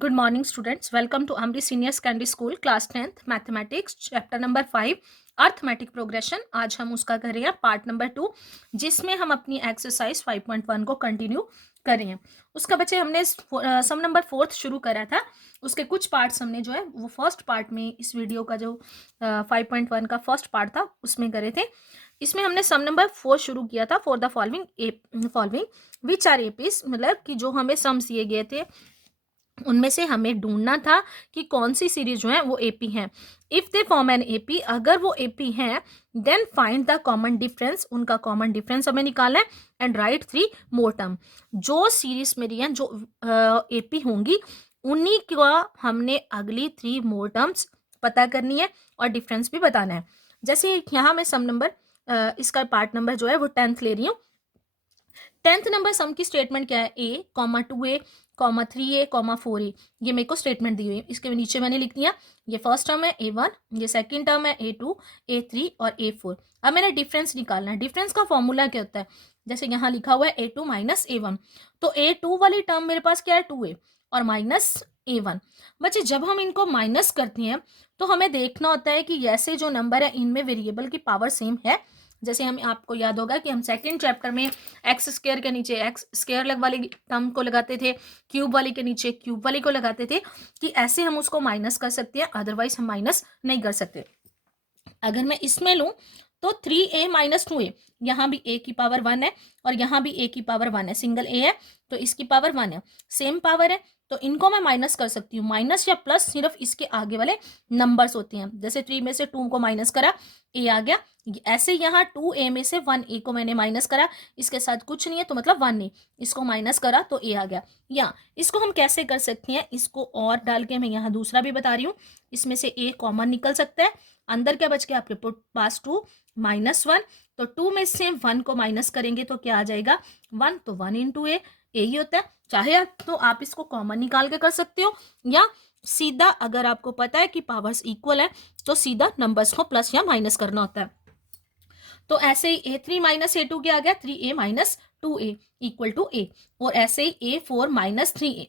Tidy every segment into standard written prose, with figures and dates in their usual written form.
Good morning, students. Welcome to Amri Senior Secondary School, Class 10th, Mathematics, Chapter number 5, Arithmetic Progression. आज हम उसका कर रहे हैं पार्ट नंबर 2, जिसमें हम अपनी एक्सरसाइज 5.1 को कंटिन्यू कर रहे हैं। उसका बच्चे हमने सम नंबर 4 शुरू करा था, उसके कुछ पार्ट्स हमने जो है वो फर्स्ट पार्ट में इस वीडियो का जो 5.1 का फर्स्ट पार्ट था उसमें करे थे। इसमें हमने सम नंबर 4 शुरू किया था for the following which are APs, मतलब कि जो हमें सम्स दिए गए थे उनमें से हमें ढूंढना था कि कौन सी सीरीज जो है वो एपी है। If they form an AP, अगर वो एपी हैं, then find the common difference, उनका कॉमन डिफरेंस हमें निकालना है एंड राइट 3 मोर टर्म। जो सीरीज मेरी है जो एपी होंगी उन्हीं का हमने अगली 3 मोर टर्म्स पता करनी है और डिफरेंस भी बताना है। जैसे यहाँ मैं सम नंबर इसका पार्ट नंबर जो है वो 10th ले रही हूँ। 10th नंबर सम की स्टेटमेंट क्या है, ए comma 2a comma 3a comma 4a, ये मेरे को स्टेटमेंट दी हुई है। इसके नीचे मैंने लिख दिया ये फर्स्ट टर्म है a1, ये सेकंड टर्म है a2, a3 और a4। अब मैंने डिफरेंस निकालना है। डिफरेंस का फॉर्मूला क्या होता है, जैसे यहाँ लिखा हुआ है a2 माइनस a1, तो a2 वाली टर्म मेरे पास क्या है 2a और माइनस a1। बच्चे जब हम इनको माइनस करते हैं तो हमें देखना होता है कि ऐसे जो नंबर है इनमें वेरिएबल की पावर सेम है। जैसे हम आपको याद होगा कि हम सेकंड चैप्टर में एक्स स्क्वायर के नीचे एक्स स्क्वायर वाली टर्म को लगाते थे, क्यूब वाली के नीचे क्यूब वाली को लगाते थे, कि ऐसे हम उसको माइनस कर सकते हैं, अदरवाइज हम माइनस नहीं कर सकते। अगर मैं इसमें लूं तो 3a माइनस 2a, यहाँ भी a की पावर 1 है और यहाँ भी a की पावर 1 है, सिंगल a है तो इसकी पावर 1 है, सेम पावर है, तो इनको मैं माइनस कर सकती हूँ। माइनस या प्लस सिर्फ इसके आगे वाले नंबर्स होते हैं। जैसे 3 में से 2 को माइनस करा, a आ गया। ऐसे यहाँ 2a में से 1a को मैंने माइनस करा, इसके साथ कुछ नहीं है तो मतलब 1 नहीं, इसको माइनस करा तो a आ गया। या इसको हम कैसे कर सकते हैं, इसको और डाल के मैं यहाँ दूसरा भी बता रही हूँ। इसमें से a कॉमन निकल सकता है, अंदर क्या बच गया आपके पास 2 माइनस 1, तो 2 में से 1 को माइनस करेंगे तो क्या आ जाएगा 1, तो 1 इंटू ए, यही होता है। चाहे तो आप इसको कॉमन निकाल के कर सकते हो, या सीधा अगर आपको पता है कि पावर्स इक्वल है तो सीधा नंबर्स को प्लस या माइनस करना होता है। तो ऐसे ही a3 माइनस a2 क्या आ गया 3a minus 2a equal to a, और ऐसे ही a4 माइनस 3a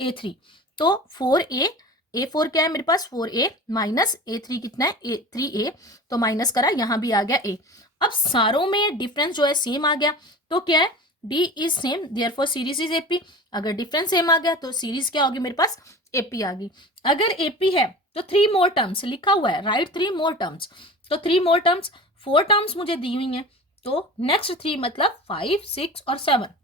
a3, तो 4a, a4 क्या है मेरे पास 4a माइनस a3 कितना है 3a, तो माइनस करा, यहाँ भी आ गया a। अब सारों में डिफरेंस जो है सेम आ गया, तो क्या है d is same, therefore series is AP. अगर डिफरेंस सेम आ गया तो सीरीज क्या होगी मेरे पास एपी आ गई। अगर एपी है तो 3 मोर टर्म्स लिखा हुआ है, राइट 3 मोर टर्म्स, तो 3 मोर टर्म्स, 4 टर्म्स मुझे दी हुई हैं, तो नेक्स्ट 3 मतलब 5, 6 और 7,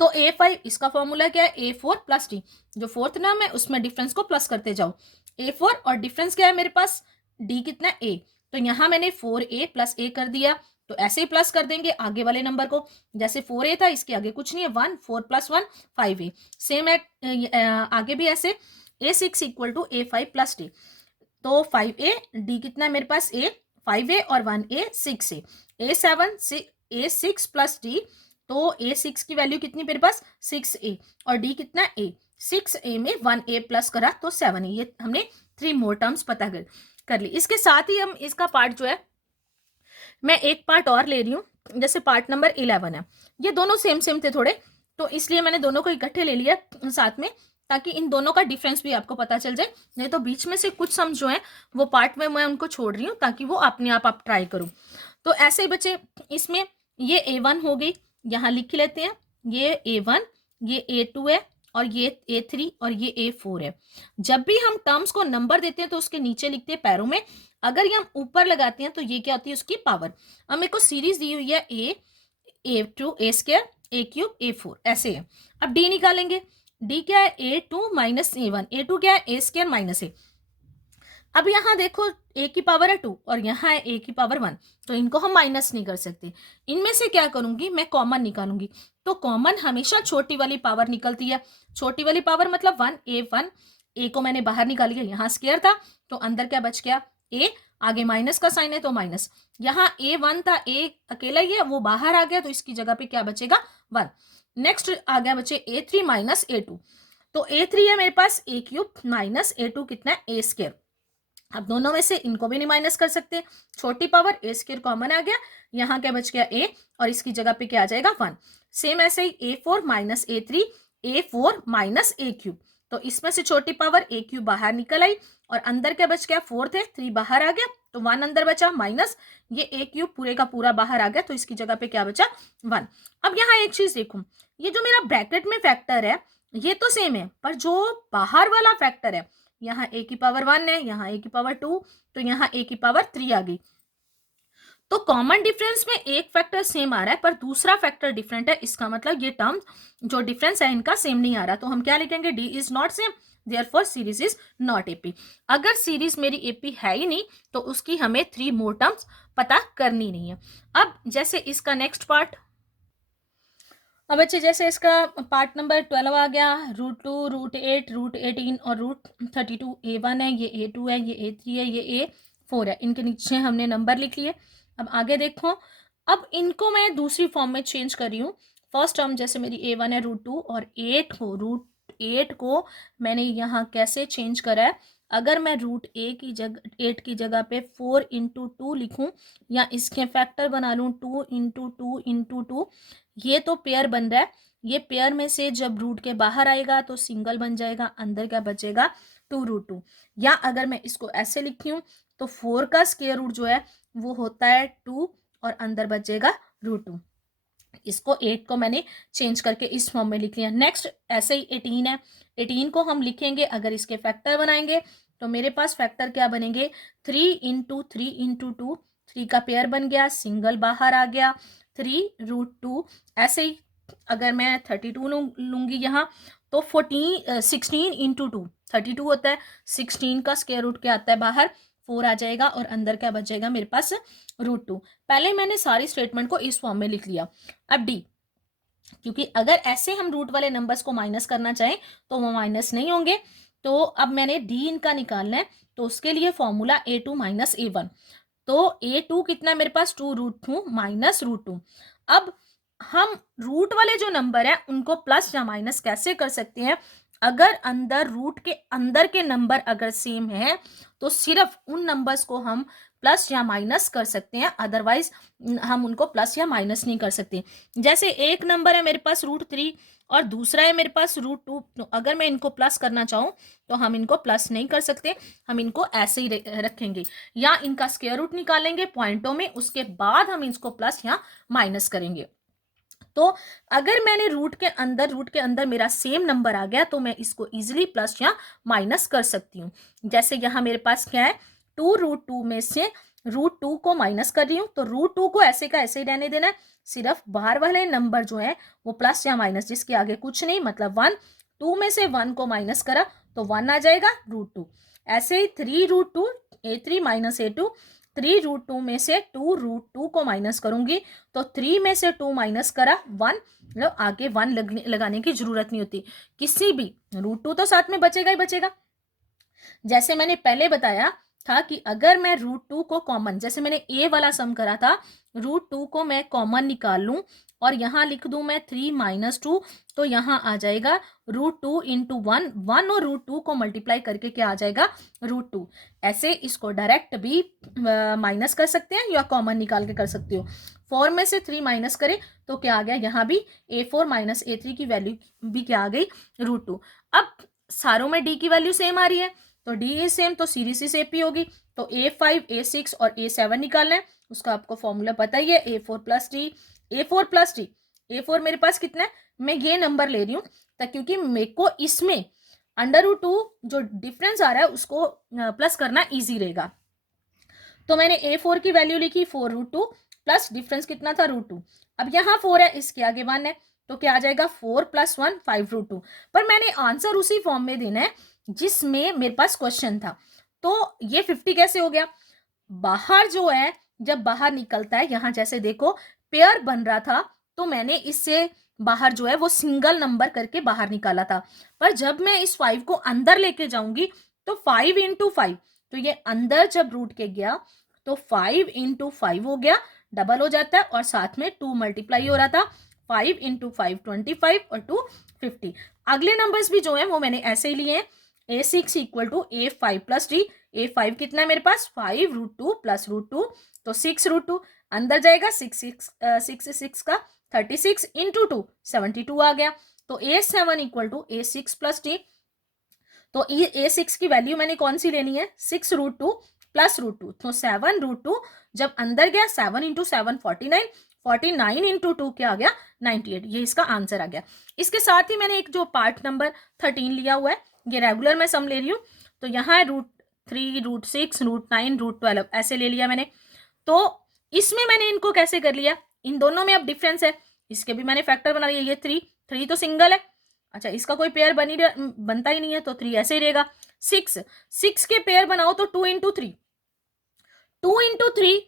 तो a5 इसका फॉर्मूला क्या है a4 प्लस d, जो फोर्थ टर्म है उसमें डिफरेंस को प्लस करते जाओ। a4 और डिफरेंस क्या है मेरे पास d कितना है a, तो यहां मैंने 4a प्लस a कर दिया, तो ऐसे ही प्लस कर देंगे आगे वाले नंबर को। जैसे 4a था इसके आगे कुछ नहीं है 1, 4 प्लस 1 5a, सेम है आगे भी ऐसे a6 equal to a5 plus d, तो 5a, d कितना है मेरे पास a 5a और 1a 6a, a7 a6 plus d, तो a6 की वैल्यू कितनी मेरे पास 6a और d कितना a, 6a में 1a प्लस करा तो 7a। ये हमने 3 मोर टर्म्स पता कर ली। इसके साथ ही हम इसका पार्ट जो है मैं एक पार्ट और ले रही हूँ, जैसे पार्ट नंबर 11 है, ये दोनों सेम सेम थे थोड़े, तो इसलिए मैंने दोनों को इकट्ठे ले लिया साथ में, ताकि इन दोनों का डिफरेंस भी आपको पता चल जाए। नहीं तो बीच में से कुछ सम जो है वो पार्ट में मैं उनको छोड़ रही हूँ ताकि वो अपने आप ट्राई करूँ। तो ऐसे ही बच्चे इसमें ये a1 हो गई, यहाँ लिख लेते हैं, ये a1, ये a2 है और ये a3 और ये a4 है। जब भी हम टर्म्स को नंबर देते हैं तो उसके नीचे लिखते हैं पैरों में, अगर ये हम ऊपर लगाते हैं तो ये क्या होती है उसकी पावर। अब मेरे को सीरीज दी हुई है a2 a square a cube a4 ऐसे है। अब d निकालेंगे, d क्या है a2 माइनस a1, a2 क्या है a स्क्वायर माइनस a। अब यहाँ देखो a की पावर है 2 और यहाँ है a की पावर 1, तो इनको हम माइनस नहीं कर सकते। इनमें से क्या करूंगी मैं कॉमन निकालूंगी, तो कॉमन हमेशा छोटी वाली पावर निकलती है। छोटी वाली पावर मतलब 1, a को मैंने बाहर निकाल लिया, यहाँ स्क्वायर था तो अंदर क्या बच गया a, आगे माइनस का साइन है तो माइनस, यहाँ a1 था a अकेला ही है वो बाहर आ गया तो इसकी जगह पे क्या बचेगा 1। नेक्स्ट आ गया बचे a3 माइनस a2, तो a3 है मेरे पास a क्यूब माइनस a2 कितना है a स्क्वायर। अब दोनों में से इनको भी नहीं माइनस कर सकते, छोटी पावर ए स्क्वायर कॉमन आ गया, यहाँ क्या बच गया a और इसकी जगह पे क्या आ जाएगा 1। सेम ऐसे ही a4 minus a3, a4 minus a cube, तो इसमें से छोटी पावर ए क्यूब बाहर निकल आई और अंदर क्या बच गया, 4 थे, 3 बाहर आ गया, तो 1 अंदर बचा, माइनस ये ए क्यूब पूरे का पूरा बाहर आ गया, तो इसकी जगह पे क्या बचा, 1। अब यहाँ एक चीज देखो, ये जो मेरा ब्रैकेट में फैक्टर है ये तो सेम है, पर जो बाहर वाला फैक्टर है, यहाँ ए की पावर 1 है, यहाँ ए की पावर 2, तो यहाँ ए की पावर 3 आ गई। तो कॉमन डिफरेंस में एक फैक्टर सेम आ रहा है पर दूसरा फैक्टर डिफरेंट है, इसका मतलब ये टर्म जो डिफरेंस है इनका सेम नहीं आ रहा, तो हम क्या लिखेंगे, D is not same, therefore series is not AP. अगर सीरीज मेरी एपी है ही नहीं तो उसकी हमें 3 मोर टर्म्स पता करनी नहीं है। अब जैसे इसका नेक्स्ट पार्ट, अब बच्चे जैसे इसका पार्ट नंबर 12 आ गया, √2, √8, √18 और √32, A1 है, ये A2 है, ये A3 है, ये A4 है, इनके नीचे हमने नंबर लिख लिए। अब आगे देखो, अब इनको मैं दूसरी फॉर्म में चेंज कर रही हूँ। फर्स्ट टर्म जैसे मेरी A1 है √2 और √8 को मैंने यहाँ कैसे चेंज करा है, अगर मैं √8 की जगह पे 4 × 2 लिखूं या इसके फैक्टर बना लूं 2 × 2 × 2, ये तो पेयर बन रहा है, ये पेयर में से जब रूट के बाहर आएगा तो सिंगल बन जाएगा, अंदर क्या बचेगा, 2√2। या अगर मैं इसको ऐसे लिखती हूँ तो 4 का स्क्वायर रूट जो है वो होता है 2 और अंदर बचेगा √2। इसको 8 को मैंने चेंज करके इस फॉर्म में लिख लिया। नेक्स्ट ऐसे ही 18 है, 18 को हम लिखेंगे, अगर इसके फैक्टर बनाएंगे तो मेरे पास फैक्टर क्या बनेंगे, 3 × 3 × 2, 3 का पेयर बन गया, सिंगल बाहर आ गया, 3√2। ऐसे ही अगर मैं 32 लूंगी यहाँ तो 16 × 2, 32 होता है, 16 का स्क्वायर रूट क्या आता है बाहर, 4 आ जाएगा और अंदर क्या बचेगा मेरे पास, √2। पहले मैंने सारी स्टेटमेंट को इस फॉर्म में लिख लिया। अब डी, क्योंकि अगर ऐसे हम रूट वाले नंबर्स को माइनस करना चाहें तो वो माइनस नहीं होंगे, तो अब मैंने डी इनका निकालना है, तो उसके लिए फॉर्मूला A2 - A1। तो A2 कितना मेरे पास, 2√2 माइनस √2। अब हम रूट वाले जो नंबर है उनको प्लस या माइनस कैसे कर सकते हैं, अगर अंदर रूट के अंदर के नंबर अगर सेम है तो सिर्फ उन नंबर्स को हम प्लस या माइनस कर सकते हैं, अदरवाइज हम उनको प्लस या माइनस नहीं कर सकते। जैसे एक नंबर है मेरे पास √3 और दूसरा है मेरे पास √2, तो अगर मैं इनको प्लस करना चाहूँ तो हम इनको प्लस नहीं कर सकते, हम इनको ऐसे ही रखेंगे या इनका स्क्वायर रूट निकालेंगे पॉइंटों में, उसके बाद हम इसको प्लस या माइनस करेंगे। तो अगर मैंने रूट के अंदर मेरा सेम नंबर आ गया तो मैं इसको इजीली प्लस या माइनस कर सकती हूँ। जैसे यहाँ मेरे पास क्या है, 2√2 में से √2 को माइनस कर रही हूँ, तो √2 को ऐसे का ऐसे ही रहने देना है, सिर्फ बाहर वाले नंबर जो है वो प्लस या माइनस, जिसके आगे कुछ नहीं, मतलब 1, 2 में से 1 को माइनस करा तो 1 आ जाएगा √2। ऐसे ही 3√2, A3 - A2, 3√2 में से 2√2 को माइनस करूंगी तो 3 में से 2 माइनस करा 1, मतलब आगे 1 लगाने की जरूरत नहीं होती, किसी भी √2 तो साथ में बचेगा ही बचेगा। जैसे मैंने पहले बताया था कि अगर मैं √2 को कॉमन, जैसे मैंने ए वाला सम करा था, √2 को मैं कॉमन निकाल लूं और यहाँ लिख दूं मैं 3 - 2, तो यहाँ आ जाएगा √2 × 1, 1 और √2 को मल्टीप्लाई करके क्या आ जाएगा, √2। ऐसे इसको डायरेक्ट भी माइनस कर सकते हैं या कॉमन निकाल के कर सकते हो। 4 में से 3 माइनस करें तो क्या आ गया, यहाँ भी A4 - A3 की वैल्यू भी क्या आ गई, √2। अब सारों में डी की वैल्यू सेम आ रही है, तो डी इज सेम, तो सीरीज इज एपी होगी। तो A5, A6 और A7 निकालना है, उसका आपको फॉर्मूला पता ही है, A4 + D, A4 + D। A4 मेरे पास कितना है, मैं ये नंबर ले रही हूँ क्योंकि मेरे को इसमें √2 जो डिफरेंस आ रहा है उसको प्लस करना ईजी रहेगा। तो मैंने A4 की वैल्यू लिखी 4√2 प्लस डिफरेंस कितना था, √2। अब यहाँ 4 है, इसके आगे 1 है, तो क्या आ जाएगा, 4 + 1 5√2। पर मैंने आंसर उसी फॉर्म में देना है जिसमें मेरे पास क्वेश्चन था, तो ये 50 कैसे हो गया, बाहर जो है जब बाहर निकलता है, यहाँ जैसे देखो पेयर बन रहा था तो मैंने इससे बाहर जो है वो सिंगल नंबर करके बाहर निकाला था, पर जब मैं इस 5 को अंदर लेके जाऊंगी तो 5 × 5, तो ये अंदर जब रूट के गया तो 5 × 5 हो गया, डबल हो जाता है और साथ में 2 मल्टीप्लाई हो रहा था, 5 × 5 25 और 2 50। अगले नंबर्स भी जो है वो मैंने ऐसे ही लिए हैं, A6 = A5 + D। A5 कितना है मेरे पास, 5√2 + √2, तो 6√2 अंदर जाएगा, 6 का 36 × 2 72 आ गया। तो A7 = A6 + D, तो ए सिक्स की वैल्यू मैंने कौन सी लेनी है, 6√2 प्लस √2, तो 7√2 जब अंदर गया 7 इंटू 7 49, 49 इंटू 2 क्या आ गया 98, ये इसका आंसर आ गया। इसके साथ ही मैंने एक जो पार्ट नंबर 13 लिया हुआ है, ये रेगुलर मैं सम ले रही हूँ, तो यहाँ है √3, √6, √9, √12 ऐसे ले लिया मैंने। तो इसमें मैंने इनको कैसे कर लिया, इन दोनों में अब डिफरेंस है, इसके भी मैंने फैक्टर बना लिया, ये 3 तो सिंगल है, अच्छा इसका कोई पेयर बनता ही नहीं है, तो 3 ऐसे ही रहेगा। 6 के पेयर बनाओ तो 2 इंटू 3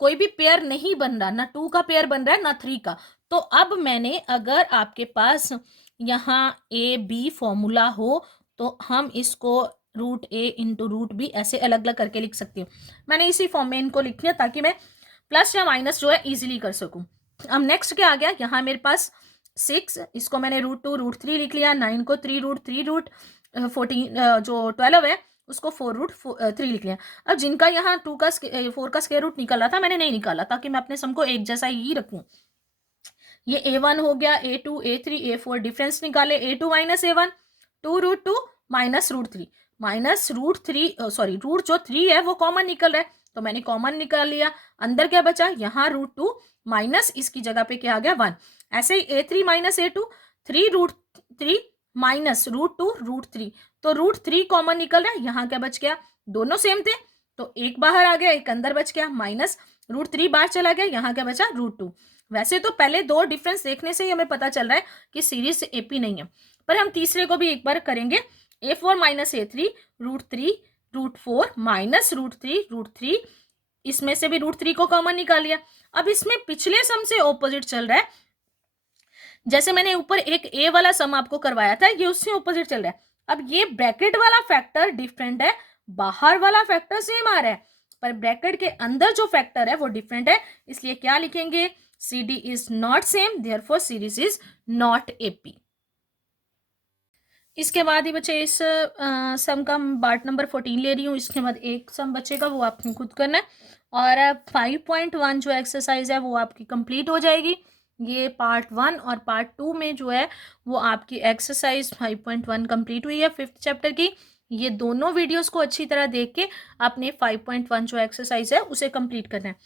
कोई भी पेयर नहीं बन रहा, ना 2 का पेयर बन रहा है ना 3 का। तो अब मैंने, अगर आपके पास यहाँ ए बी फॉर्मूला हो तो हम इसको √a इंटू √b ऐसे अलग अलग करके लिख सकती हूँ। मैंने इसी फॉर्म में इनको लिख लिया ताकि मैं प्लस या माइनस जो है इजीली कर सकूं। अब नेक्स्ट क्या आ गया, यहाँ मेरे पास 6, इसको मैंने √2 √3 लिख लिया, 9 को 3√3 जो 12 है उसको 4√3 लिख लिया। अब जिनका यहाँ 4 का स्क्वायर रूट निकल रहा था मैंने नहीं निकाला, ताकि मैं अपने सम को एक जैसा ही रखूं। ये a1 हो गया, a2, a3, a4 डिफरेंस निकाले, a2 minus a1, 2√2 minus √3, root जो 3 है वो कॉमन निकल रहा है, तो मैंने कॉमन निकाल लिया। अंदर क्या बचा, यहाँ √2 माइनस इसकी जगह पे क्या आ गया 1। ऐसे ही a3 माइनस a2, 3√3 माइनस √2 √3, तो √3 कॉमन निकल रहा है, यहाँ क्या बच गया, दोनों सेम थे तो एक बाहर आ गया एक अंदर बच गया, माइनस √3 बाहर चला गया, यहाँ क्या बचा √2। वैसे तो पहले दो डिफरेंस देखने से ही हमें पता चल रहा है कि सीरीज एपी नहीं है, पर हम तीसरे को भी एक बार करेंगे। a4 माइनस a3 √3 √4 माइनस √3 इसमें से भी √3 को कॉमन निकाल लिया। अब इसमें पिछले सम से ऑपोजिट चल रहा है, जैसे मैंने ऊपर एक a वाला सम आपको करवाया था, ये उससे ऑपोजिट चल रहा है। अब ये ब्रैकेट वाला फैक्टर डिफरेंट है, बाहर वाला फैक्टर सेम आ रहा है, पर ब्रैकेट के अंदर जो फैक्टर है वो डिफरेंट है, इसलिए क्या लिखेंगे, CD is not same, therefore series is not AP। इसके बाद ही बचे इस सम का पार्ट नंबर 14 ले रही हूँ, इसके बाद एक सम बचेगा वो आपने खुद करना है, और 5.1 जो एक्सरसाइज है वो आपकी कंप्लीट हो जाएगी। ये पार्ट 1 और पार्ट 2 में जो है वो आपकी एक्सरसाइज 5.1 कंप्लीट हुई है 5th चैप्टर की। ये दोनों वीडियोस को अच्छी तरह देख के आपने 5.1 जो एक्सरसाइज है उसे कंप्लीट करना है।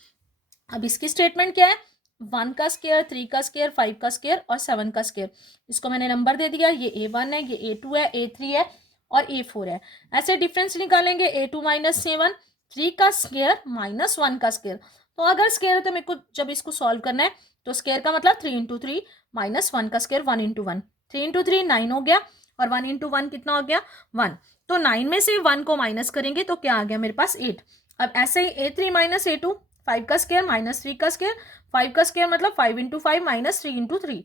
अब इसकी स्टेटमेंट क्या है, 1 का स्क्वायर, 3 का स्क्वायर, 5 का स्क्वायर और 7 का स्क्वायर, इसको मैंने नंबर दे दिया, ये a1 है, ये a2 है, a3 है और a4 है। ऐसे डिफरेंस निकालेंगे, a2 माइनस 7, 3 का स्क्वायर माइनस 1 का स्क्वायर। तो अगर स्क्वायर है तो मेरे को जब इसको सॉल्व करना है तो स्क्वायर का मतलब 3 इंटू 3 माइनस 1 का स्क्वायर 1 इंटू 1, 3 इंटू 3 9 हो गया और 1 इंटू 1 कितना हो गया 1। तो 9 में से 1 को माइनस करेंगे तो क्या आ गया मेरे पास 8। अब ऐसे ही a3 माइनस a2, 5 का स्क्वायर माइनस 3 का स्क्वायर, 5 का स्क्वायर मतलब 5 into 5 minus 3 into 3,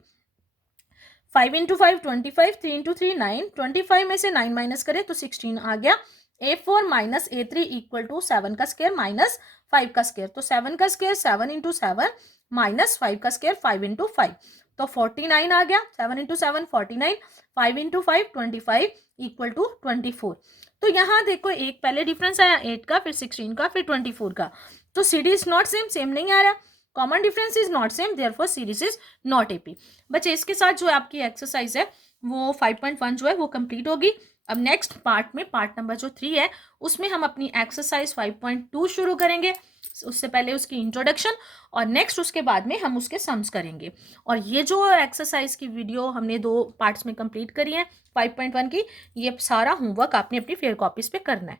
5 into 5 25, 3 into 3 9, 25 में से 9 माइनस करें तो 16 आ गया। a4 minus a3 equal to 7 का स्क्वायर माइनस 5 का स्क्वायर, तो 7 का स्क्वायर 7 इंटू 7 माइनस 5 का स्क्वायर 5 इंटू 5, तो 49 आ गया। 7 इंटू 7 49, 5 इंटू 5 25 इक्वल टू 24। तो यहाँ देखो एक पहले डिफरेंस आया 8 का, फिर 16 का, फिर 24 का, तो CD is not same, same नहीं आ रहा, common difference is not same, therefore series is not AP. बच्चे इसके साथ जो आपकी एक्सरसाइज है वो 5.1 जो है वो कंप्लीट होगी। अब नेक्स्ट पार्ट में, पार्ट नंबर जो 3 है उसमें हम अपनी एक्सरसाइज 5.2 शुरू करेंगे, उससे पहले उसकी इंट्रोडक्शन, और नेक्स्ट उसके बाद में हम उसके सम्स करेंगे। और ये जो एक्सरसाइज की वीडियो हमने 2 पार्ट्स में कंप्लीट करी है 5.1 की, ये सारा होमवर्क आपने अपनी फेयर कॉपीज पे करना है।